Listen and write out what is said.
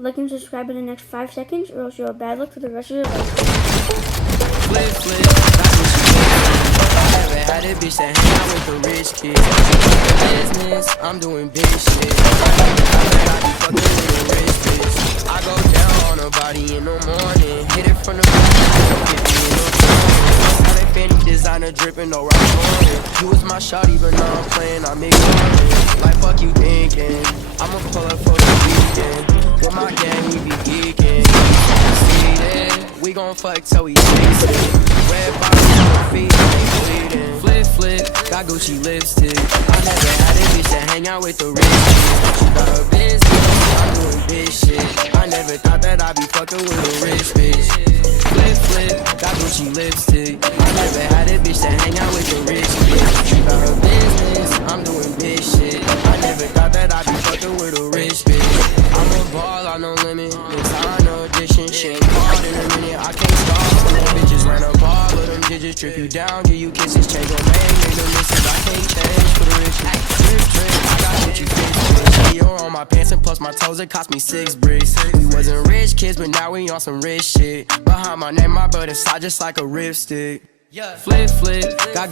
Like and subscribe in the next 5 seconds, or else you're a bad luck for the rest of your life. Flip, flip, that's what she did. I never had a bitch that hang out with the rich kids. Business, I'm doing big shit. I bet I be fucking with a rich bitch. I go down on her body in the morning. Hit it from the back, 50 in the morning. Fendi designer dripping, no rock on it. You was my shawty, but now I'm playing, I'm ignoring. Like fuck you thinking, I'ma pull up for the weekend. With my gang, we be geeking. See that? We gon' fuck till we chase it. Red bottoms on her feet, they bleeding. Flip, flip, got Gucci lipstick. I never had a bitch that hang out with the rich bitch. She got her business, I'm doing big shit. I never thought that I'd be fucking with a rich bitch. Flip, flip, got Gucci lipstick. I never had a bitch that hang out with the rich bitch. She got her business, I'm doing big shit. I never thought that I'd be fucking with a rich bitch. I'm a ball, I no limit. It's high, no addiction. She ain't hard in a minute, I can't stop. Some more bitches ran up all of them digits. Trip you down, give you kisses, change your name, make them misses. I can't change for the rich. Drip, drip, I got Gucci fixed. Dior on my pants and plus my toes, it cost me 6 bricks. We wasn't rich kids, but now we on some rich shit. Behind my name, my butt inside just like a ripstick. Flip, flip, got